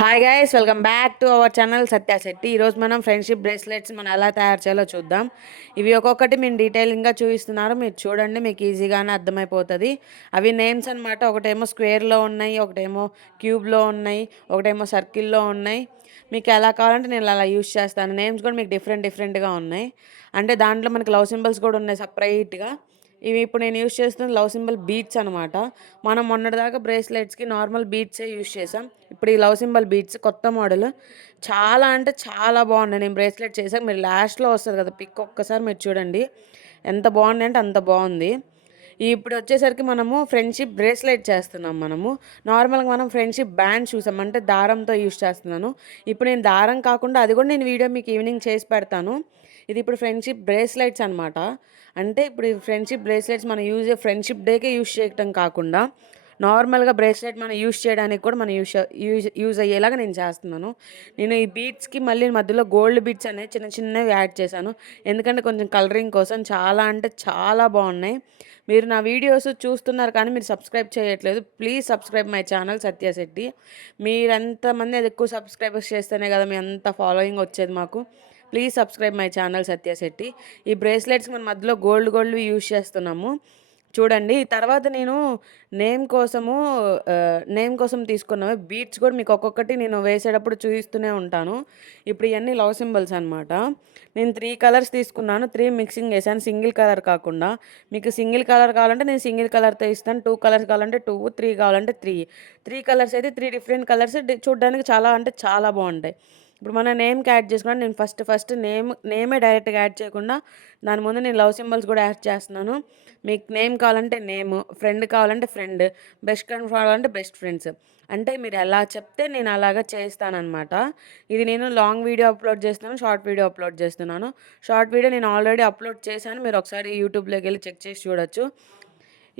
Hi guys, welcome back to our channel Satya Shetty. ఈరోజు మనం friendship bracelets మనం ఎలా తయారు చేయాలో చూద్దాం. ఇవి ఒక్కొక్కటి మేము డీటెయిలింగ్గా చూపిస్తున్నారు, మీరు చూడండి, మీకు ఈజీగానే అర్థమైపోతుంది. అవి నేమ్స్ అనమాట. ఒకటేమో స్క్వేర్లో ఉన్నాయి, ఒకటేమో క్యూబ్లో ఉన్నాయి, ఒకటేమో సర్కిల్లో ఉన్నాయి. మీకు ఎలా కావాలంటే నేను అలా యూస్ చేస్తాను. నేమ్స్ కూడా మీకు డిఫరెంట్గా ఉన్నాయి. అంటే దాంట్లో మనకి లవ్ సింబల్స్ కూడా ఉన్నాయి సపరేట్గా. ఇవి ఇప్పుడు నేను యూస్ చేస్తున్న లవ్ సింబల్ బీట్స్ అనమాట. మనం మొన్నటిదాకా బ్రేస్లెట్స్కి నార్మల్ బీట్సే యూస్ చేసాం. ఇప్పుడు ఈ లవ్ సింబల్ బీట్స్ కొత్త మోడల్ చాలా అంటే చాలా బాగున్నాయి. నేను బ్రేస్లెట్ చేసాక మీరు లాస్ట్లో వస్తుంది కదా పిక్, ఒక్కసారి మీరు చూడండి ఎంత బాగుంది అంటే అంత బాగుంది. ఇప్పుడు వచ్చేసరికి మనము ఫ్రెండ్షిప్ బ్రేస్లెట్ చేస్తున్నాం. నార్మల్గా మనం ఫ్రెండ్షిప్ బ్యాండ్ చూసాం, అంటే దారంతో యూస్ చేస్తున్నాను. ఇప్పుడు నేను దారం కాకుండా అది కూడా నేను వీడియో మీకు ఈవినింగ్ చేసి పెడతాను. ఇది ఇప్పుడు ఫ్రెండ్షిప్ బ్రేస్లెట్స్ అనమాట. అంటే ఇప్పుడు ఈ ఫ్రెండ్షిప్ బ్రేస్లెట్స్ మనం ఫ్రెండ్షిప్ డేకే యూస్ చేయటం కాకుండా నార్మల్గా బ్రేస్లెట్ మనం యూస్ చేయడానికి కూడా మనం యూజ్ అయ్యేలాగా నేను చేస్తున్నాను. నేను ఈ బీట్స్కి మళ్ళీ మధ్యలో గోల్డ్ బీట్స్ అనేవి చిన్నవి యాడ్ చేశాను. ఎందుకంటే కొంచెం కలరింగ్ కోసం. చాలా అంటే చాలా బాగున్నాయి. మీరు నా వీడియోస్ చూస్తున్నారు కానీ మీరు సబ్స్క్రైబ్ చేయట్లేదు. Please subscribe my channel Satyashetty. మీరెంతమంది అది ఎక్కువ సబ్స్క్రైబర్స్ చేస్తేనే కదా మీ అంత ఫాలోయింగ్ వచ్చేది మాకు. Please subscribe my channel Satyashetty. ఈ బ్రేస్లెట్స్ మన మధ్యలో గోల్డ్ యూస్ చేస్తున్నాము. చూడండి. తర్వాత నేను నేమ్ కోసం తీసుకున్నవి బీట్స్ కూడా మీకు ఒక్కొక్కటి నేను వేసేటప్పుడు చూపిస్తూనే ఉంటాను. ఇప్పుడు ఇవన్నీ లవ్ సింబల్స్ అనమాట. నేను 3 కలర్స్ తీసుకున్నాను. 3 మిక్సింగ్ చేశాను, సింగిల్ కలర్ కాకుండా. మీకు సింగిల్ కలర్ కావాలంటే నేను సింగిల్ కలర్తో ఇస్తాను. 2 కలర్స్ కావాలంటే 2, 3 కావాలంటే 3. 3 కలర్స్ అయితే 3 డిఫరెంట్ కలర్స్ చూడడానికి చాలా అంటే చాలా బాగుంటాయి. ఇప్పుడు మన నేమ్కి యాడ్ చేసుకున్నాను. నేను ఫస్ట్ నేమే డైరెక్ట్గా యాడ్ చేయకుండా దాని ముందు నేను లవ్ సింబల్స్ కూడా యాడ్ చేస్తున్నాను. మీకు నేమ్ కావాలంటే నేమ్, ఫ్రెండ్ కావాలంటే ఫ్రెండ్, బెస్ట్ ఫ్రెండ్ కావాలంటే బెస్ట్ ఫ్రెండ్స్. అంటే మీరు ఎలా చెప్తే నేను అలాగా చేస్తానన్నమాట. ఇది నేను లాంగ్ వీడియో అప్లోడ్ చేస్తున్నాను, షార్ట్ వీడియో అప్లోడ్ చేస్తున్నాను. షార్ట్ వీడియో నేను ఆల్రెడీ అప్లోడ్ చేశాను, మీరు ఒకసారి యూట్యూబ్లోకి వెళ్ళి చెక్ చేసి చూడొచ్చు.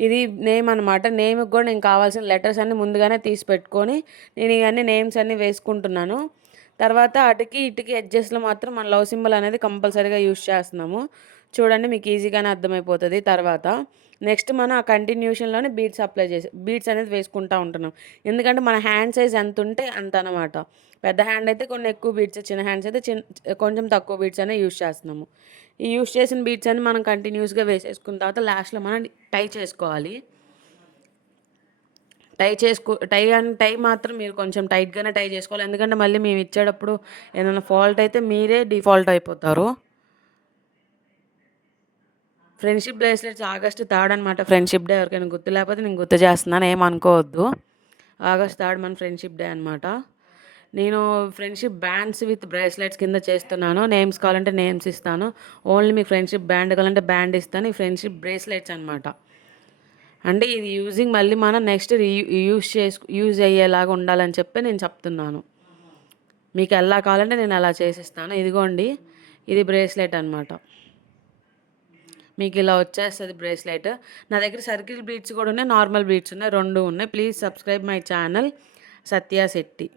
ఇది నేమ్ అనమాట. నేమ్కి కూడా నేను కావాల్సిన లెటర్స్ అన్నీ ముందుగానే తీసి పెట్టుకొని నేను ఇవన్నీ నేమ్స్ అన్నీ వేసుకుంటున్నాను. తర్వాత అటుకి ఇటుకి ఎడ్జెస్లో మాత్రం మన లవ్ సింబల్ అనేది కంపల్సరీగా యూస్ చేస్తున్నాము. చూడండి, మీకు ఈజీగానే అర్థమైపోతుంది. తర్వాత నెక్స్ట్ మనం ఆ కంటిన్యూషన్లోనే బీట్స్ అనేది వేసుకుంటూ ఉంటున్నాం. ఎందుకంటే మన హ్యాండ్ సైజ్ ఎంత ఉంటే అంత అనమాట. పెద్ద హ్యాండ్ అయితే కొన్ని ఎక్కువ బీట్స్, చిన్న హ్యాండ్స్ అయితే కొంచెం తక్కువ బీట్స్ అనేవి యూస్ చేస్తున్నాము. ఈ యూస్ చేసిన బీట్స్ అన్ని మనం కంటిన్యూస్గా వేసేసుకున్న తర్వాత లాస్ట్లో మనం టై చేసుకోవాలి. టై మాత్రం మీరు కొంచెం టైట్గానే టై చేసుకోవాలి. ఎందుకంటే మళ్ళీ మేము ఇచ్చేటప్పుడు ఏదైనా ఫాల్ట్ అయితే మీరే డిఫాల్ట్ అయిపోతారు. ఫ్రెండ్షిప్ బ్రేస్లెట్స్ ఆగస్ట్ 3 అనమాట. ఫ్రెండ్షిప్ డే ఎవరికైనా గుర్తు లేకపోతే నేను గుర్తు చేస్తున్నాను, ఏమనుకోవద్దు. ఆగస్ట్ 3 మన ఫ్రెండ్షిప్ డే అనమాట. నేను ఫ్రెండ్షిప్ బ్యాండ్స్ విత్ బ్రేస్లెట్స్ కింద చేస్తున్నాను. నేమ్స్ కావాలంటే నేమ్స్ ఇస్తాను, ఓన్లీ మీకు ఫ్రెండ్షిప్ బ్యాండ్ కావాలంటే బ్యాండ్ ఇస్తాను. ఈ ఫ్రెండ్షిప్ బ్రేస్లెట్స్ అనమాట. అంటే ఇది మళ్ళీ మనం నెక్స్ట్ యూజ్ అయ్యేలాగా ఉండాలని చెప్పి నేను చెప్తున్నాను. మీకు ఎలా కావాలంటే నేను అలా చేసిస్తాను. ఇదిగోండి, ఇది బ్రేస్లెట్ అనమాట. మీకు ఇలా వచ్చేస్తుంది బ్రేస్లెట్. నా దగ్గర సర్కిల్ బీట్స్ కూడా ఉన్నాయి, నార్మల్ బీట్స్ ఉన్నాయి, 2 ఉన్నాయి. Please subscribe my channel Satya Shetty.